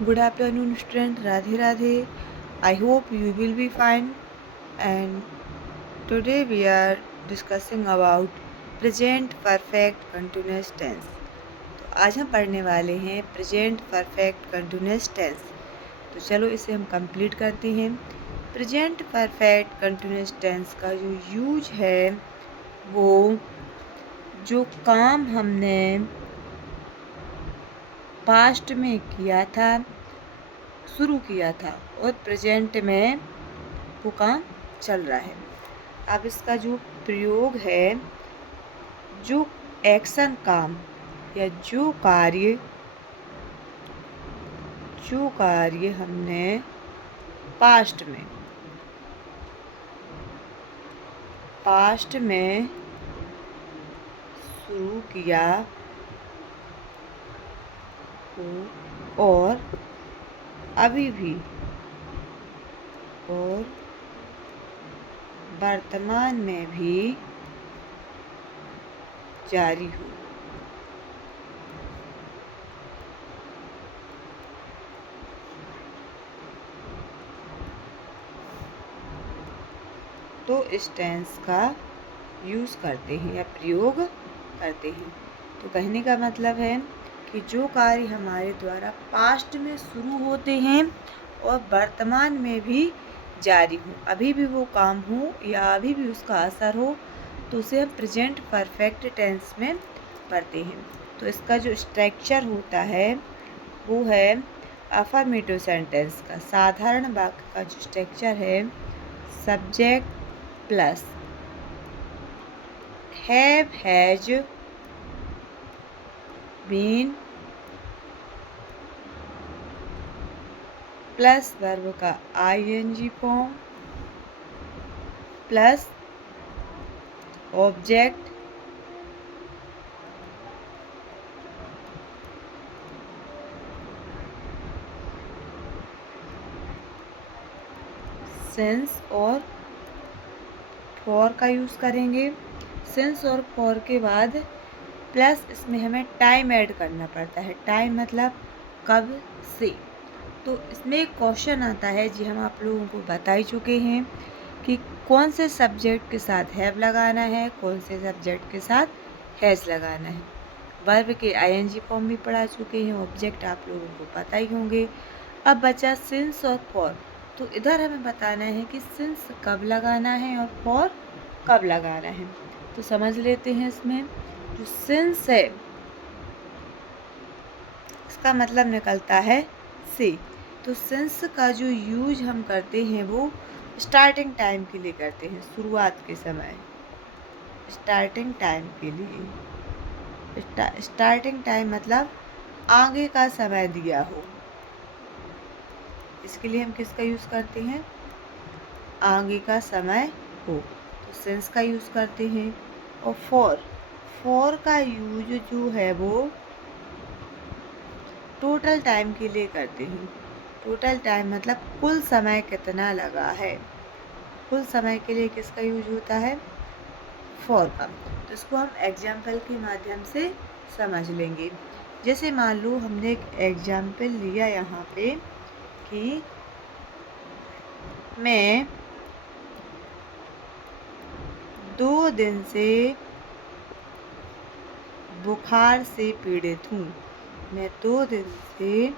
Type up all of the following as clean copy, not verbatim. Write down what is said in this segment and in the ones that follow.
Good afternoon, student. Radhe Radhe. I hope you will be fine. And today we are discussing about present perfect continuous tense. तो आज हम पढ़ने वाले हैं present perfect continuous tense. तो चलो इसे हम कंप्लीट करते हैं। प्रेजेंट परफेक्ट कंटिन्यूस टेंस का जो यूज है वो जो काम हमने पास्ट में किया था, शुरू किया था और प्रेजेंट में वो काम चल रहा है। अब इसका जो प्रयोग है, जो एक्शन काम या जो कार्य हमने पास्ट में शुरू किया हो और अभी भी और वर्तमान में भी जारी हो। तो इस टेंस का यूज़ करते हैं या प्रयोग करते हैं। तो कहने का मतलब है कि जो कार्य हमारे द्वारा पास्ट में शुरू होते हैं और वर्तमान में भी जारी हो, अभी भी वो काम हो या अभी भी उसका असर हो, तो उसे हम प्रेजेंट परफेक्ट टेंस में पढ़ते हैं। तो इसका जो स्ट्रक्चर होता है वो है अफर्मेटिव सेंटेंस का। साधारण वाक्य का जो स्ट्रक्चर है, subject plus have has been plus verb का ING form plus object since और फॉर का यूज़ करेंगे। सिंस और फॉर के बाद प्लस इसमें हमें टाइम ऐड करना पड़ता है। टाइम मतलब कब से। तो इसमें एक क्वेश्चन आता है जी, हम आप लोगों को बता ही चुके हैं कि कौन से सब्जेक्ट के साथ हैव लगाना है, कौन से सब्जेक्ट के साथ हैज़ लगाना है। वर्ब के आईएनजी फॉर्म भी पढ़ा चुके हैं, ऑब्जेक्ट आप लोगों को पता ही होंगे। अब बचा सिंस और फॉर। तो इधर हमें बताना है कि सिंस कब लगाना है और फॉर कब लगाना है। तो समझ लेते हैं। इसमें जो सिंस है इसका मतलब निकलता है से। तो सिंस का जो यूज हम करते हैं वो स्टार्टिंग टाइम के लिए करते हैं, शुरुआत के समय, स्टार्टिंग टाइम के लिए। स्टार्टिंग टाइम मतलब आगे का समय दिया हो, इसके लिए हम किसका यूज़ करते हैं, आगे का समय हो, तो सिंस का यूज़ करते हैं। और फॉर का यूज जो है वो टोटल टाइम के लिए करते हैं। टोटल टाइम मतलब कुल समय कितना लगा है। कुल समय के लिए किसका यूज होता है, फॉर का। तो इसको हम एग्जाम्पल के माध्यम से समझ लेंगे। जैसे मान लो हमने एक एग्जाम्पल लिया यहाँ पे कि मैं 2 दिन से बुखार से पीड़ित हूँ। मैं 2 दिन से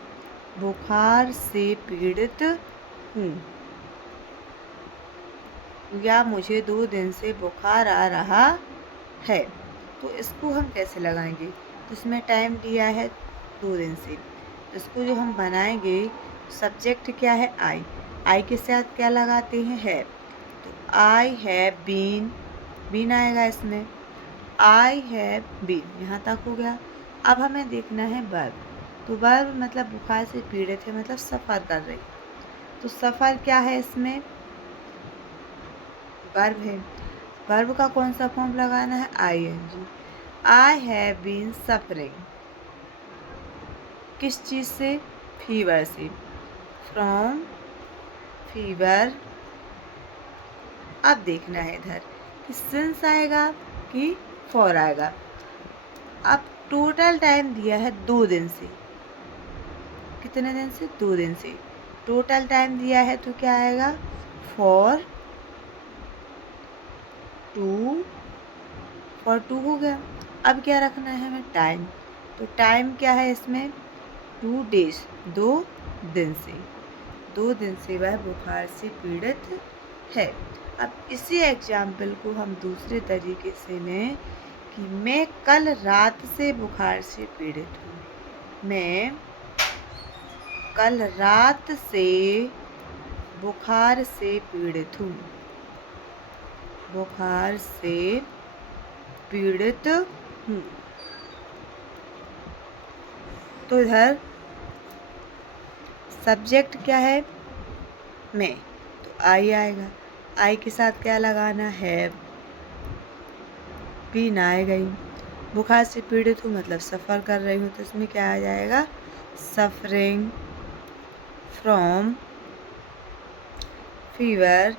बुखार से पीड़ित हूँ, या मुझे 2 दिन से बुखार आ रहा है। तो इसको हम कैसे लगाएंगे, तो इसमें टाइम दिया है 2 दिन से। तो इसको जो हम बनाएंगे, सब्जेक्ट क्या है, आई के साथ क्या लगाते हैं, है। तो आई हैव बीन आएगा इसमें, आई हैव बीन, यहाँ तक हो गया। अब हमें देखना है वर्ब। तो वर्ब मतलब बुखार से पीड़ित है मतलब सफ़र कर रही। तो सफ़र क्या है, इसमें वर्ब है। वर्ब का कौन सा फॉर्म लगाना है, ING. I have been suffering, किस चीज़ से, फीवर से, फ्रॉम फीवर। अब देखना है इधर कि सिंस आएगा कि फॉर आएगा। अब टोटल टाइम दिया है 2 दिन से, कितने दिन से? 2 दिन से। टोटल टाइम दिया है तो क्या आएगा? फॉर 2 हो गया। अब क्या रखना है हमें? टाइम। तो टाइम क्या है इसमें? 2 डेज, 2 दिन से। 2 दिन से वह बुखार से पीड़ित है। अब इसी एग्जाम्पल को हम दूसरे तरीके से लें कि मैं कल रात से बुखार से पीड़ित हूँ। मैं कल रात से बुखार से पीड़ित हूँ। बुखार से पीड़ित हूँ। तो इधर सब्जेक्ट क्या है? मैं। तो आई आएगा। आई के साथ क्या लगाना है? बीन आएगा ही। बुखार से पीड़ित हूँ मतलब सफ़र कर रही हूँ, तो इसमें क्या आ जाएगा? Suffering from fever.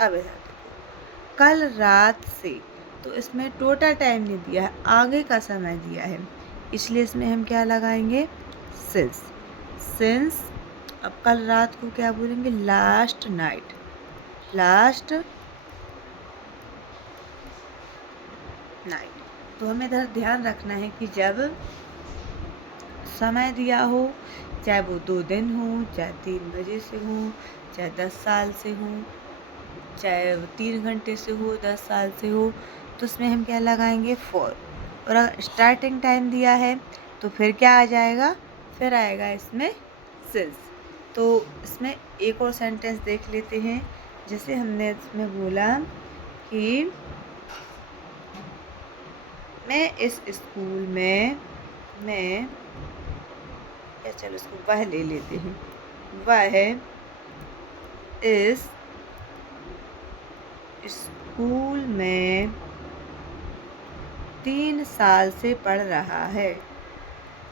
अब इधर देखो, कल रात से, तो इसमें टोटल टाइम नहीं दिया है, आगे का समय दिया है, इसलिए इसमें हम क्या लगाएंगे? सिंस। सिंस। अब कल रात को क्या बोलेंगे? Last night. Last night. तो हमें इधर ध्यान रखना है कि जब समय दिया हो, चाहे वो 2 दिन हो, चाहे 3 बजे से हो, चाहे 10 साल से हो, चाहे 3 घंटे से हो, 10 साल से हो, तो उसमें हम क्या लगाएंगे? फॉर। और अगर स्टार्टिंग टाइम दिया है तो फिर क्या आ जाएगा? फिर आएगा इसमें सिंस। तो इसमें एक और सेंटेंस देख लेते हैं। जैसे हमने इसमें बोला कि मैं इस स्कूल में, मैं, या चलो इसको वह ले लेते हैं। वह इस स्कूल में 3 साल से पढ़ रहा है।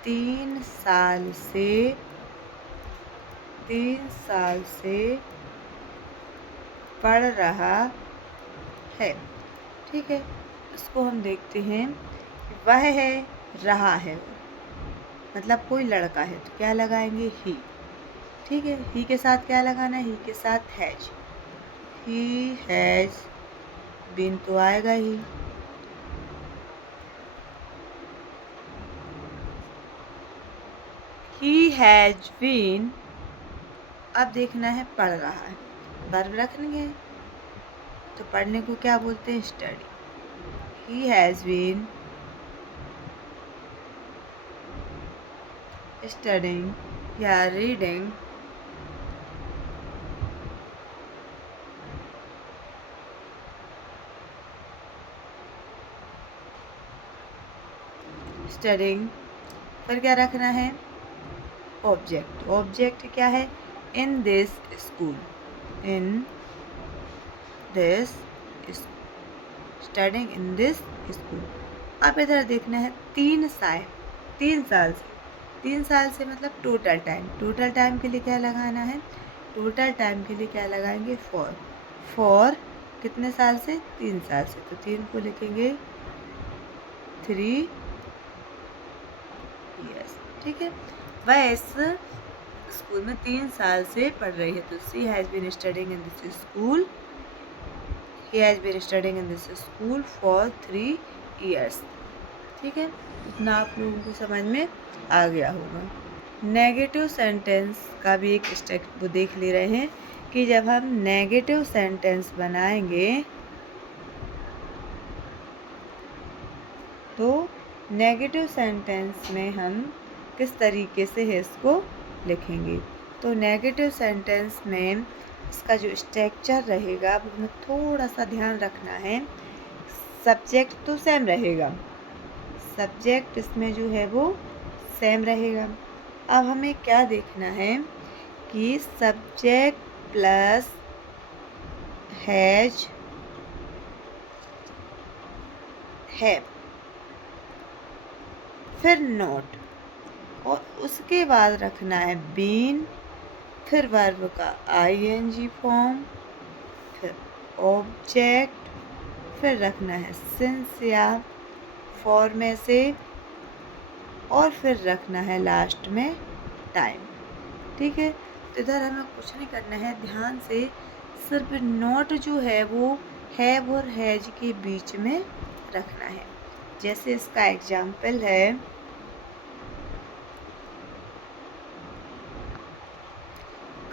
3 साल से, 3 साल से पढ़ रहा है। ठीक है, इसको हम देखते हैं। वह है, रहा है, मतलब कोई लड़का है, तो क्या लगाएंगे? ही। ठीक है, ही के साथ क्या लगाना है? ही के साथ हैज। ही हैज बीन तो आएगा ही। ही हैज बीन। अब देखना है पढ़ रहा है, वर्ब रखेंगे, तो पढ़ने को क्या बोलते हैं? Study. He has been studying या रीडिंग स्टडिंग। फिर क्या रखना है? ऑब्जेक्ट। ऑब्जेक्ट क्या है? In this school. In this studying in this school. अब इधर देखना है 3 साल। 3 साल से, 3 साल से मतलब टोटल टाइम। टोटल टाइम के लिए क्या लगाना है? टोटल टाइम के लिए क्या लगाएंगे? फॉर। फॉर कितने साल से? 3 साल से, तो 3 को लिखेंगे 3 years। ठीक है, वह इस स्कूल में 3 साल से पढ़ रही है, तो she has been studying in this school. He has been studying in this school for 3 years। ठीक है, इतना आप लोगों को समझ में आ गया होगा। नेगेटिव सेंटेंस का भी एक स्टेप वो देख ले रहे हैं कि जब हम नेगेटिव सेंटेंस बनाएंगे तो नेगेटिव सेंटेंस में हम किस तरीके से है इसको लिखेंगे। तो नेगेटिव सेंटेंस में इसका जो स्ट्रक्चर रहेगा वो हमें थोड़ा सा ध्यान रखना है। सब्जेक्ट तो सेम रहेगा, सब्जेक्ट इसमें जो है वो सेम रहेगा। अब हमें क्या देखना है कि सब्जेक्ट प्लस हैज, है, फिर नॉट, और उसके बाद रखना है बीन, फिर वर्ब का आईएनजी फॉर्म, फिर ऑब्जेक्ट, फिर रखना है सिंस या फॉर में से और फिर रखना है लास्ट में टाइम। ठीक है, तो इधर हमें कुछ नहीं करना है, ध्यान से सिर्फ नॉट जो है वो हैव और हैज के बीच में रखना है। जैसे इसका एग्जाम्पल है,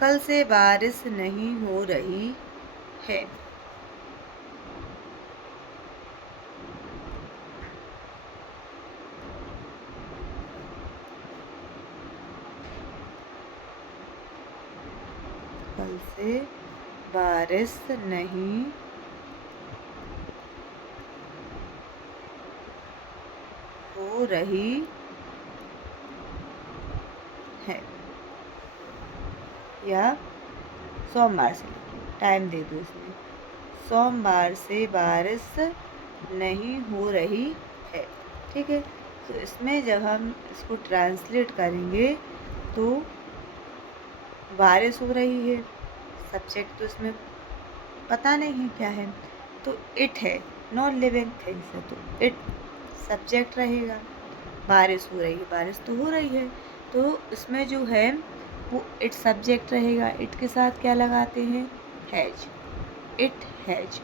कल से बारिश नहीं हो रही है। कल से बारिश नहीं हो रही है, या सोमवार से, टाइम दे दो इसमें, सोमवार से बारिश नहीं हो रही है। ठीक है, तो इसमें जब हम इसको ट्रांसलेट करेंगे तो बारिश हो रही है, सब्जेक्ट तो इसमें पता नहीं है क्या है, तो इट है, नॉन लिविंग थिंग्स है, तो इट सब्जेक्ट रहेगा। बारिश हो रही है, बारिश तो हो रही है, तो इसमें जो है वो इट सब्जेक्ट रहेगा। इट के साथ क्या लगाते हैं, हैज, इट हैज।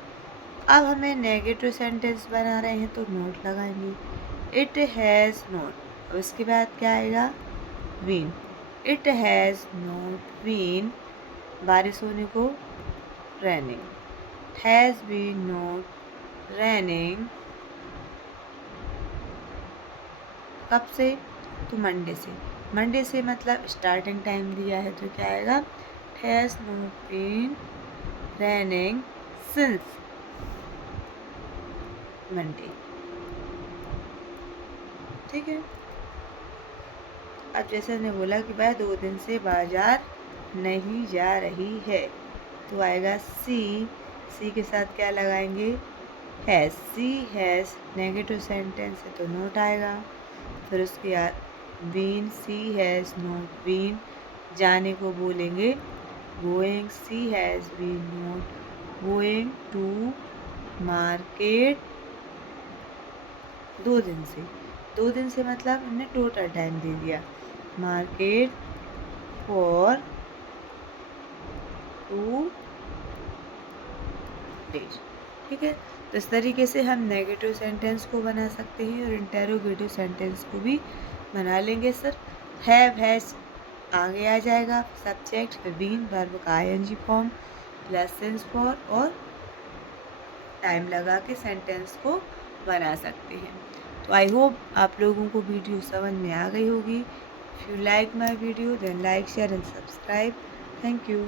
अब हमें नेगेटिव सेंटेंस बना रहे हैं तो नोट लगाएंगे, इट हैज़ नॉट। अब इसके बाद क्या आएगा, been, it has not been, बारिश होने को raining, has been not raining, कब से, तो मंडे से। मंडे से मतलब स्टार्टिंग टाइम दिया है तो क्या आएगा, has not been raining since Monday. ठीक है, अब जैसे हमने बोला कि वह 2 दिन से बाजार नहीं जा रही है, तो आएगा सी, सी के साथ क्या लगाएंगे, has, she has, negative sentence है तो नोट आएगा। फिर उसके बाद been, she has not been, जाने को बोलेंगे going, she has been not going to market, 2 दिन से, 2 दिन से मतलब हमने टोटल टाइम दे दिया, मार्केट फॉर 2 डेज। ठीक है, तो इस तरीके से हम नेगेटिव सेंटेंस को बना सकते हैं और इंटेरोगेटिव सेंटेंस को भी बना लेंगे। सर हैव हैज आगे आ जाएगा, सब्जेक्ट, फिर बीन, वर्ब का ING form plus since for, और टाइम लगा के सेंटेंस को बना सकते हैं। तो आई होप आप लोगों को वीडियो समझ में आ गई होगी। If you like my video then like, share and subscribe. Thank you.